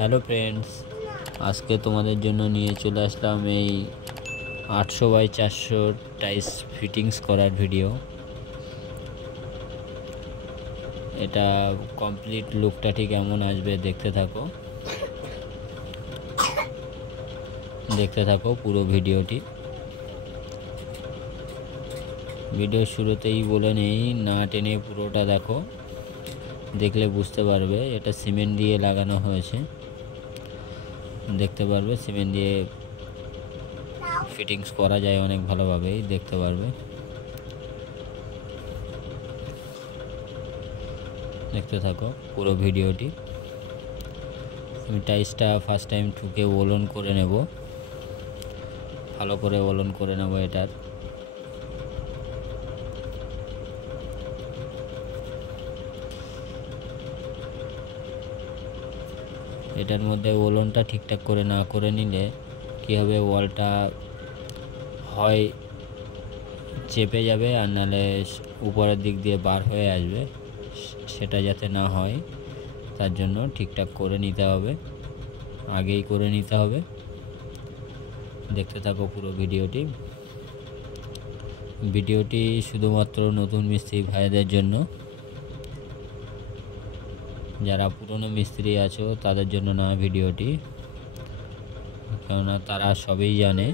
Hello friends, আজকে তোমাদের জন্য নিয়ে চলে আসলাম এই 800x400 টাইলস ফিটিংস করার ভিডিও। এটা কমপ্লিট লুকটা ঠিক এমন আসবে, দেখতে থাকো পুরো ভিডিওটি। ভিডিওর শুরুতেই বলে নেই, না টেনে পুরোটা দেখো, দেখলে বুঝতে পারবে এটা সিমেন্ট দিয়ে লাগানো হয়েছে। দেখতে পারবে সিমেন্ট দিয়ে ফিটিংস করা যায় অনেক ভালোভাবেই, দেখতে পারবে। দেখতে থাকো পুরো ভিডিওটি। আমি টাইলসটা ফার্স্ট টাইম ঠুকে ওলন করে নেব, ভালো করে ওলন করে নেব। এটার মধ্যে ওলনটা ঠিকঠাক করে না করে নিলে কী হবে, ওয়ালটা হয় চেপে যাবে আর নাহলে উপরের দিক দিয়ে বার হয়ে আসবে। সেটা যাতে না হয় তার জন্য ঠিকঠাক করে নিতে হবে, আগেই করে নিতে হবে। দেখতে থাকো পুরো ভিডিওটি শুধুমাত্র নতুন মিস্ত্রি ভাইদের জন্য। যারা পুরনো মিস্ত্রি আছো তাদের জন্য না ভিডিওটি, কেননা তারা সবই জানে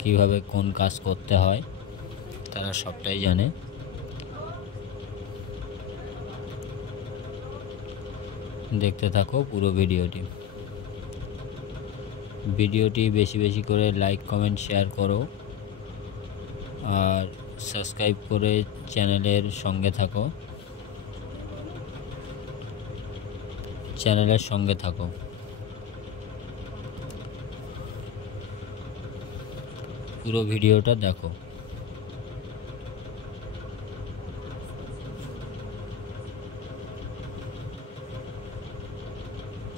কিভাবে কোন কাজ করতে হয়, তারা সবটাই জানে। দেখতে থাকো পুরো ভিডিওটি বেশি বেশি করে লাইক কমেন্ট শেয়ার করো আর সাবস্ক্রাইব করে চ্যানেলের সঙ্গে থাকো। পুরো ভিডিওটা দেখো।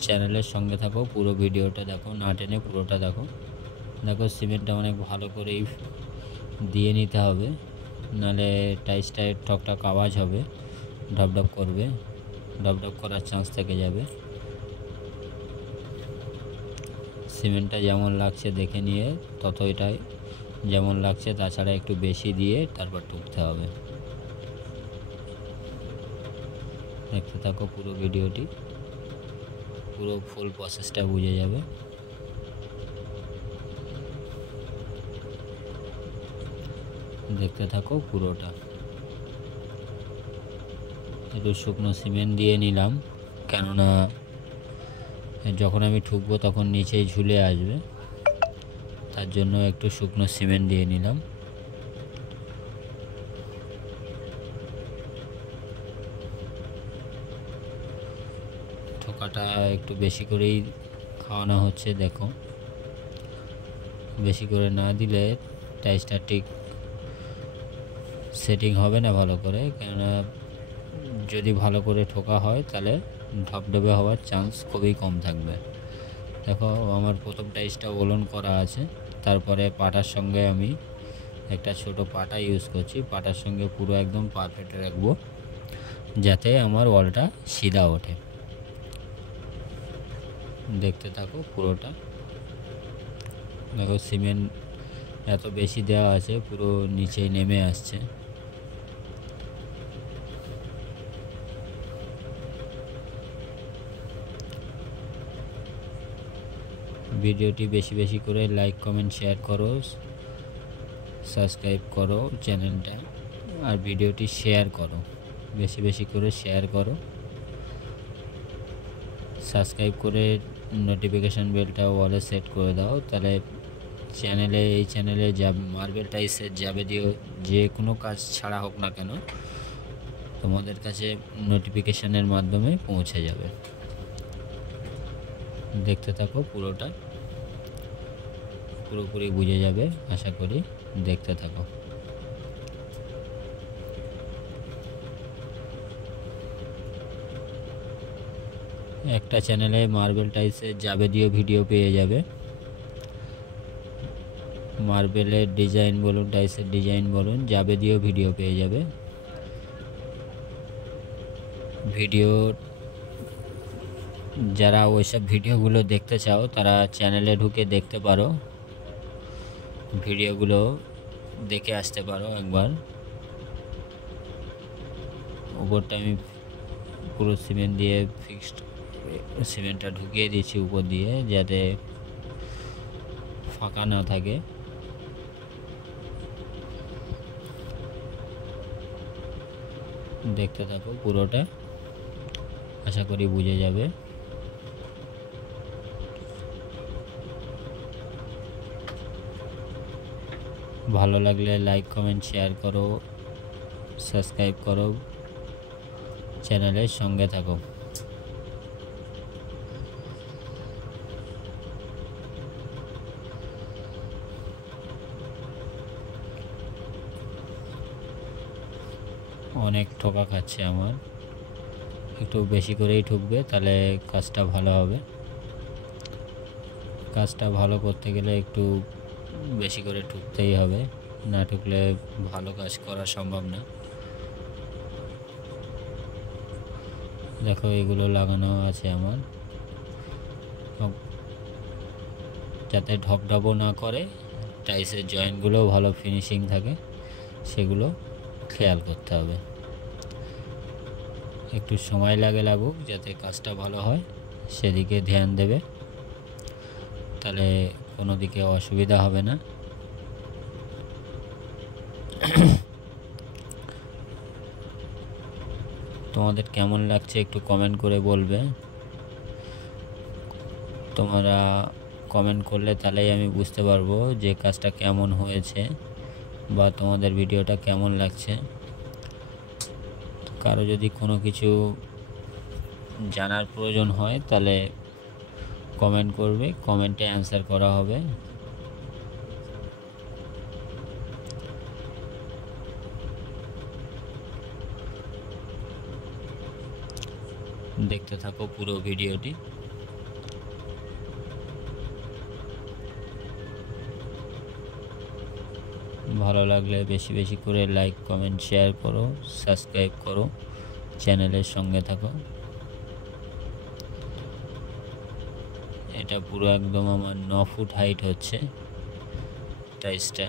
চ্যানেলের সঙ্গে থাকো, পুরো ভিডিওটা দেখো, না টেনে পুরোটা দেখো। সিমেন্টটা অনেক ভালো করেই দিয়ে নিতে হবে, নাহলে টাইলসটা ঠকঠক আওয়াজ হবে, ঢপঢপ করবে, ঢপঢপ করার চান্স থেকে যাবে। সিমেন্টটা যেমন লাগছে দেখে নিয়ে এটাই যেমন লাগছে, তাছাড়া একটু বেশি দিয়ে তারপর টুকতে হবে। দেখতে থাকো পুরো ভিডিওটি, পুরো ফুল প্রসেসটা বুঝে যাবে। দেখতে থাকো পুরোটা। একটু শুকনো সিমেন্ট দিয়ে নিলাম, কেননা যখন আমি ঠুকবো তখন নিচেই ঝুলে আসবে, তার জন্য একটু শুকনো সিমেন্ট দিয়ে নিলাম। ঠোকাটা একটু বেশি করেই খাওয়ানো হচ্ছে, দেখো। বেশি করে না দিলে টাইলসটা ঠিক সেটিং হবে না ভালো করে, কেননা যদি ভালো করে ঠোকা হয় তাহলে ঢপঢপে হওয়ার চান্স খুবই কম থাকবে। দেখো আমার প্রথম টাইলসটা ওলন করা আছে, তারপরে পাটার সঙ্গে আমি একটা ছোট পাটা ইউজ করছি। পাটার সঙ্গে পুরো একদম পারফেক্ট রাখবো, যাতে আমার ওয়ালটা সিধা ওঠে। দেখতে থাকো পুরোটা। দেখো সিমেন্ট এত বেশি দেওয়া আছে, পুরো নিচে নেমে আসছে। ভিডিওটি বেশি বেশি করে লাইক কমেন্ট শেয়ার করো, সাবস্ক্রাইব করো চ্যানেলটা, আর ভিডিওটি শেয়ার করো, বেশি বেশি করে শেয়ার করো। সাবস্ক্রাইব করে নোটিফিকেশান বেলটা অলে সেট করে দাও, তাহলে এই চ্যানেলে মার্বেল টাইলসের যাবতীয় যে কোনো কাজ ছাড়া হোক না কেন, তোমাদের কাছে নোটিফিকেশানের মাধ্যমে পৌঁছে যাবে। দেখতে থাকো পুরোটা, পুরোপুরি বুঝে যাবে আশা করি। দেখতে থাকো। একটা চ্যানেলে মার্বেল টাইলসের যাবতীয় ভিডিও পেয়ে যাবে। মার্বেলের ডিজাইন বলুন, টাইলসের ডিজাইন বলুন, যাবতীয় ভিডিও পেয়ে যাবে। ভিডিও যারা ওইসব ভিডিওগুলো দেখতে চাও তারা চ্যানেলে ঢুকে দেখতে পারো, ভিডিওগুলো দেখে আসতে পারো একবার। উপরটা আমি পুরো সিমেন্ট দিয়ে ফিক্সড সিমেন্টটা ঢুকিয়ে দিয়েছি উপর দিয়ে, যাতে ফাঁকা না থাকে। দেখতে থাকো পুরোটা, আশা করি বুঝে যাবে। ভালো লাগলে লাইক কমেন্ট শেয়ার করো, সাবস্ক্রাইব করো, চ্যানেলের সঙ্গে থাকো। অনেক ঠোকা খাচ্ছে আমার, একটু বেশি করেই ঠুকবে, তাহলে কাজটা ভালো হবে। কাজটা ভালো করতে গেলে একটু বেশি করে ঠুকতেই হবে, না ঠুকলে ভালো কাজ করা সম্ভব না। দেখো এগুলো লাগানো আছে আমার, যাতে ঢপঢপও না করে, টাইলসের জয়েন্টগুলো ভালো ফিনিশিং থাকে, সেগুলো খেয়াল করতে হবে। একটু সময় লাগুক, যাতে কাজটা ভালো হয় সেদিকে ধ্যান দেবে, তাহলে কোনো দিকে অসুবিধা হবে না। তোমাদের কেমন লাগছে একটু কমেন্ট করে বলবে। তোমরা কমেন্ট করলে তাহলেই আমি বুঝতে পারবো যে কাজটা কেমন হয়েছে বা তোমাদের ভিডিওটা কেমন লাগছে। কারো যদি কোনো কিছু জানার প্রয়োজন হয় তাহলে কমেন্ট করবে, কমেন্টে অ্যান্সার করা হবে। দেখতে থাকো পুরো ভিডিওটি। ভালো লাগলে বেশি বেশি করে লাইক কমেন্ট শেয়ার করো, সাবস্ক্রাইব করো, চ্যানেলের সঙ্গে থাকো। এটা পুরো একদম আমার 9 ফুট হাইট হচ্ছে টাইলসটা।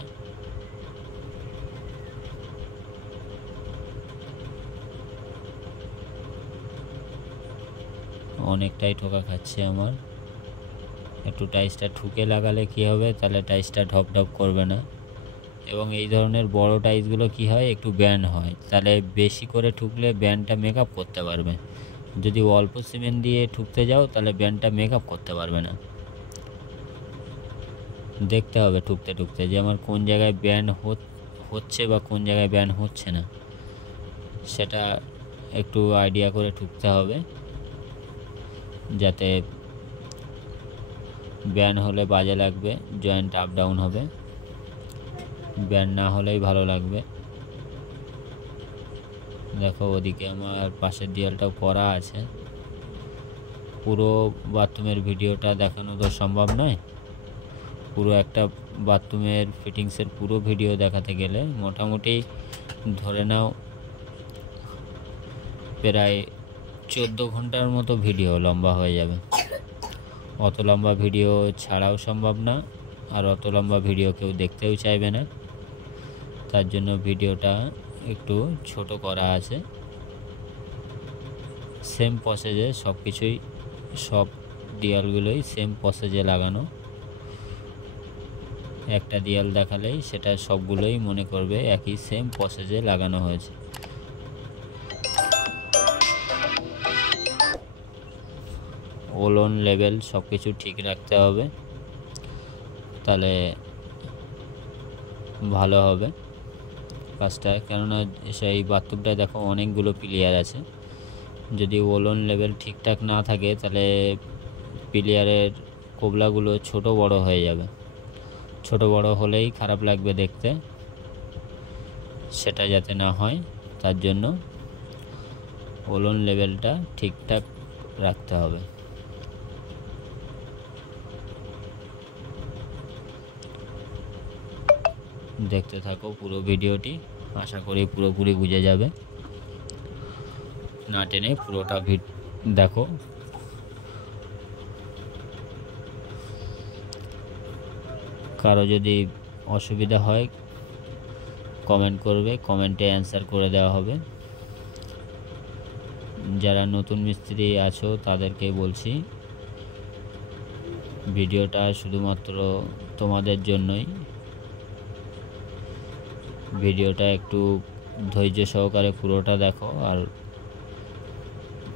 অনেকটাই ঠোকা খাচ্ছে আমার। একটু টাইলসটা ঠুকে লাগালে কি হবে, তাহলে টাইলসটা ঢপ ঢপ করবে না। এবং এই ধরনের বড় টাইলসগুলো কি হয়, একটু ব্যান্ড হয়, তাহলে বেশি করে ঠুকলে ব্যান্ডটা মেকআপ করতে পারবে। যদি অল্প সিমেন্ট দিয়ে ঠুকতে যাও তাহলে ব্যান্ডটা মেকআপ করতে পারবে না। দেখতে হবে ঠুকতে ঠুকতে যে আমার কোন জায়গায় ব্যান্ড হচ্ছে বা কোন জায়গায় ব্যান্ড হচ্ছে না, সেটা একটু আইডিয়া করে ঠুকতে হবে, যাতে ব্যান্ড হলে বাজে লাগবে, জয়েন্ট আপ ডাউন হবে। ব্যান্ড না হলেই ভালো লাগবে। দেখো ওদিকে আমার পাশের দেয়ালটাও করা আছে। পুরো বাথরুমের ভিডিওটা দেখানো তো সম্ভব নয়, পুরো একটা বাথরুমের ফিটিংসের পুরো ভিডিও দেখাতে গেলে মোটামুটি ধরে নাও প্রায় 14 ঘন্টার মতো ভিডিও লম্বা হয়ে যাবে। অত লম্বা ভিডিও ছাড়াও সম্ভব না, আর অত লম্বা ভিডিও কেউ দেখতেও চাইবে না। তার জন্য ভিডিওটা একটু ছোট করা আছে। সেম প্রসেসে সব কিছুই, সব দেয়ালগুলোই সেম প্রসেসে লাগানো। একটা দেয়াল দেখালেই সেটা সবগুলোই মনে করবে একই সেম প্রসেসে লাগানো হয়েছে। ওলন লেভেল সব কিছু ঠিক রাখতে হবে, তাহলে ভালো হবে কাজটা। কেননা সেই বাথরুমটা দেখো অনেকগুলো পিলিয়ার আছে, যদি ওলন লেভেল ঠিকঠাক না থাকে তাহলে পিলিয়ারের কোবলাগুলো ছোট বড় হয়ে যাবে। ছোট বড় হলেই খারাপ লাগবে দেখতে, সেটা যাতে না হয় তার জন্য ওলন লেভেলটা ঠিকঠাক রাখতে হবে। দেখতে থাকো পুরো ভিডিওটি, আশা করি পুরোপুরি বুঝে যাবে। না টেনে পুরোটা দেখো। কারো যদি অসুবিধা হয় কমেন্ট করবে, কমেন্টে অ্যান্সার করে দেওয়া হবে। যারা নতুন মিস্ত্রি আছো তাদেরকে বলছি, ভিডিওটা শুধুমাত্র তোমাদের জন্যই। ভিডিওটা একটু ধৈর্য সহকারে পুরোটা দেখো আর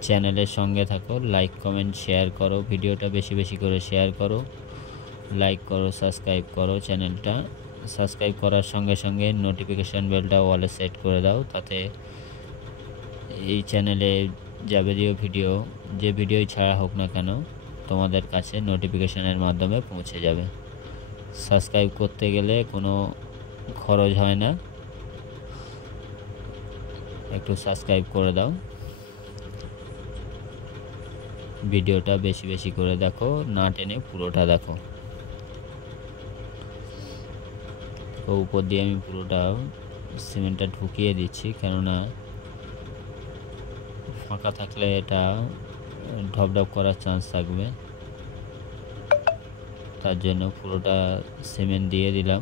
চ্যানেলের সঙ্গে থাকো। লাইক কমেন্ট শেয়ার করো, ভিডিওটা বেশি বেশি করে শেয়ার করো, লাইক করো, সাবস্ক্রাইব করো। চ্যানেলটা সাবস্ক্রাইব করার সঙ্গে সঙ্গে নোটিফিকেশান বেলটা অলে সেট করে দাও, তাতে এই চ্যানেলে যাবতীয় ভিডিও, যে ভিডিওই ছাড়া হোক না কেন, তোমাদের কাছে নোটিফিকেশানের মাধ্যমে পৌঁছে যাবে। সাবস্ক্রাইব করতে গেলে কোনো খরচ হয় না, একটু সাবস্ক্রাইব করে দাও। ভিডিওটা বেশি বেশি করে দেখো, না টেনে পুরোটা দেখো। তো উপর দিয়ে আমি পুরোটা সিমেন্টটা ঢুকিয়ে দিচ্ছি, কেননা ফাঁকা থাকলে এটা ঢপঢপ করার চান্স থাকবে, তার জন্য পুরোটা সিমেন্ট দিয়ে দিলাম।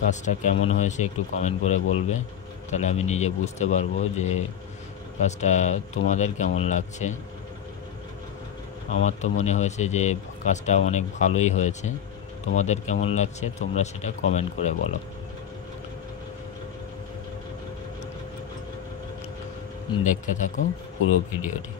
কাজটা কেমন হয়েছে একটু কমেন্ট করে বলবে, তাহলে আমি নিজে বুঝতে পারবো যে কাজটা তোমাদের কেমন লাগছে। আমার তো মনে হয়েছে যে কাজটা অনেক ভালোই হয়েছে। তোমাদের কেমন লাগছে তোমরা সেটা কমেন্ট করে বলো। দেখতে থাকো পুরো ভিডিওটি।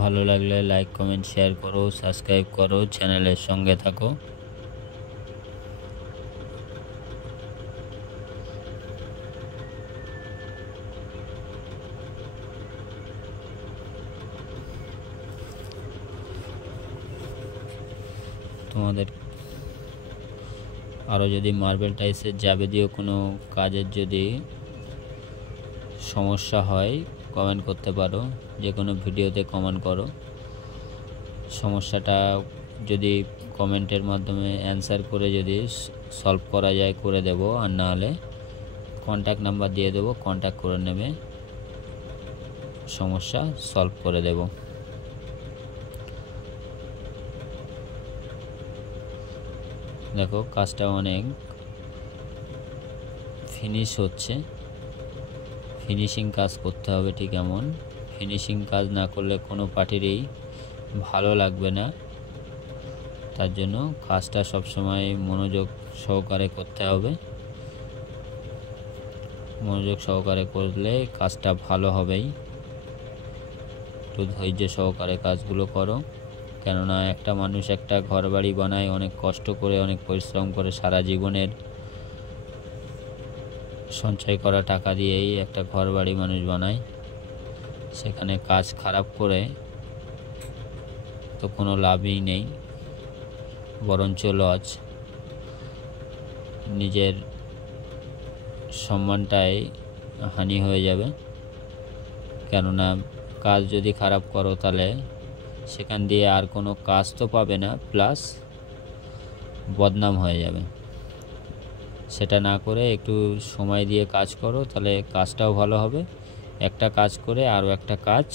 ভালো লাগলে লাইক কমেন্ট শেয়ার করো, সাবস্ক্রাইব করো, চ্যানেলের সঙ্গে থাকো। তোমাদের আরও যদি মার্বেল টাইলসের যাবতীয় কোনো কাজের যদি সমস্যা হয় কমেন্ট করতে পারো, যে কোনো ভিডিওতে কমেন্ট করো। সমস্যাটা যদি কমেন্টের মাধ্যমে অ্যান্সার করে যদি সলভ করা যায় করে দেব, আর না হলে কন্ট্যাক্ট নাম্বার দিয়ে দেবো, কন্ট্যাক্ট করে নেবে, সমস্যা সলভ করে দেব। দেখো কাজটা অনেক ফিনিশ হচ্ছে। ফিনিশিং কাজ করতে হবে ঠিক এমন, ফিনিশিং কাজ না করলে কোনো পার্টিরই ভালো লাগবে না। তার জন্য কাজটা সবসময় মনোযোগ সহকারে করতে হবে। মনোযোগ সহকারে করলে কাজটা ভালো হবেই। একটু ধৈর্য সহকারে কাজগুলো করো, কেননা একটা মানুষ একটা ঘর বাড়ি বানায় অনেক কষ্ট করে, অনেক পরিশ্রম করে, সারা জীবনের সঞ্চয় করা টাকা দিয়েই একটা ঘর বাড়ি মানুষ বানায়। সেখানে কাজ খারাপ করে তো কোনো লাভই নেই, বরঞ্চ লস। নিজের সম্মানটাই হানি হয়ে যাবে, কেননা কাজ যদি খারাপ করো তাহলে সেখান দিয়ে আর কোনো কাজ তো পাবে না, প্লাস বদনাম হয়ে যাবে। সেটা না করে একটু সময় দিয়ে কাজ করো, তাহলে কাজটাও ভালো হবে। একটা কাজ করে আরও একটা কাজ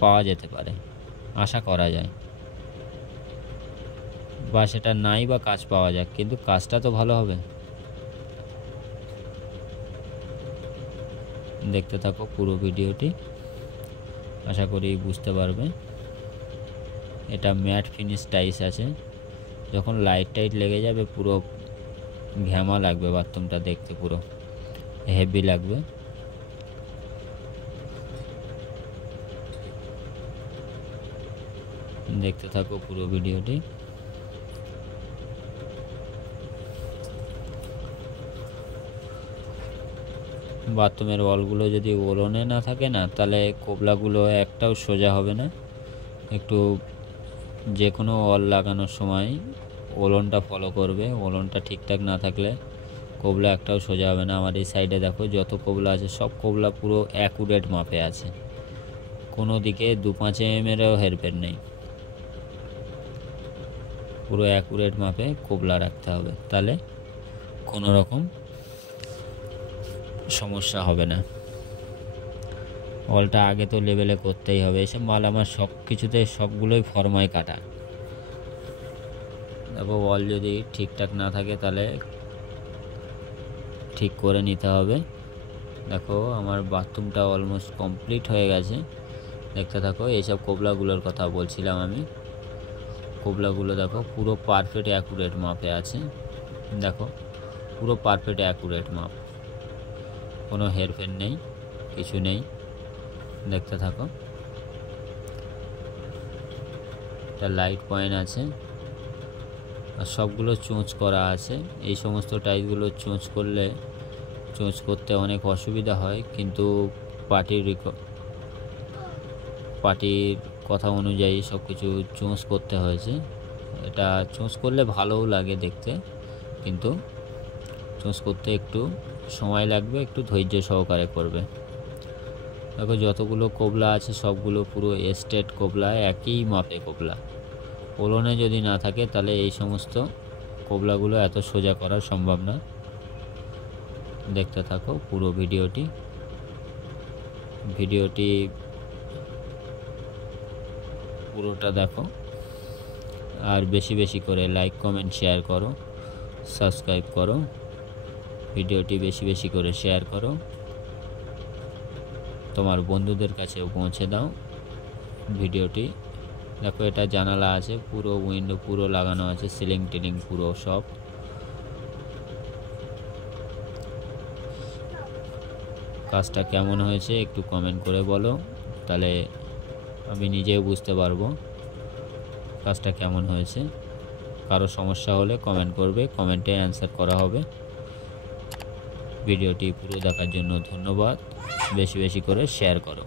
পাওয়া যেতে পারে, আশা করা যায়। বা সেটা নাই বা কাজ পাওয়া যাক, কিন্তু কাজটা তো ভালো হবে। দেখতে থাকো পুরো ভিডিওটি, আশা করি বুঝতে পারবে। এটা ম্যাট ফিনিশ টাইলস আছে, যখন লাইট টাইট লেগে যাবে পুরো ঘ্যামা লাগবে, বাথরুমটা দেখতে পুরো হেভি লাগবে। দেখতে থাকো পুরো ভিডিওটি। বাথরুমের ওয়ালগুলো যদি ওলনে না থাকে না, তাহলে কোবলাগুলো একটাও সোজা হবে না। একটু যে কোনো ওয়াল লাগানোর সময় ওলনটা ফলো করবে, ওলনটা ঠিকঠাক না থাকলে কোবলা একটাও সোজা হবে না। আমার এই সাইডে দেখো যত কোবলা আছে সব কোবলা পুরো অ্যাকুরেট মাপে আছে, কোনো দিকে 2-5 mm-এরও হেরফের নেই, পুরো অ্যাকুরেট মাপে কোবলা রাখতে হবে, তাহলে কোনো রকম সমস্যা হবে না। ওয়ালটা আগে তো লেভেলে করতেই হবে। এসব মাল আমার সব কিছুতে সবগুলোই ফর্মায় কাটা। দেখো ওয়াল যদি ঠিকঠাক না থাকে তাহলে ঠিক করে নিতে হবে। দেখো আমার বাথরুমটা অলমোস্ট কমপ্লিট হয়ে গেছে, দেখতে থাকো। এইসব কোবলাগুলোর কথা বলছিলাম আমি। কোবলাগুলো দেখো পুরো পারফেক্ট অ্যাকুরেট মাপে আছে। দেখো পুরো পারফেক্ট অ্যাকুরেট মাপ, কোনো হেরফের নেই, কিছু নেই, দেখতে থাকো। একটা লাইট পয়েন্ট আছে আর সবগুলো চোঁচ করা আছে। এই সমস্ত টাইলসগুলো চোঁচ করতে অনেক অসুবিধা হয়, কিন্তু পার্টির কথা অনুযায়ী সব কিছু চোঁচ করতে হয়েছে। এটা চোঁচ করলে ভালোও লাগে দেখতে, কিন্তু চোঁচ করতে একটু সময় লাগবে, একটু ধৈর্য সহকারে করবে। দেখো যতগুলো কোবলা আছে সবগুলো পুরো এস্টেট কোবলা, একই মাপে কোবলা। ওলনে যদি না থাকে তাহলে এই সমস্ত কোবলাগুলো এত সোজা করা সম্ভব না। দেখতে থাকো পুরো ভিডিওটি পুরোটা দেখো, আর বেশি বেশি করে লাইক কমেন্ট শেয়ার করো, সাবস্ক্রাইব করো, ভিডিওটি বেশি বেশি করে শেয়ার করো, তোমার বন্ধুদের কাছেও পৌঁছে দাও ভিডিওটি। দেখো এটা জানালা আছে, পুরো উইন্ডো পুরো লাগানো আছে, সিলিং টিলিং পুরো সব। কাজটা কেমন হয়েছে একটু কমেন্ট করে বলো, তাহলে আমি নিজেও বুঝতে পারবো কাজটা কেমন হয়েছে। কারো সমস্যা হলে কমেন্ট করবে, কমেন্টে অ্যান্সার করা হবে। ভিডিওটি পুরো দেখার জন্য ধন্যবাদ। বেশি বেশি করে শেয়ার করো।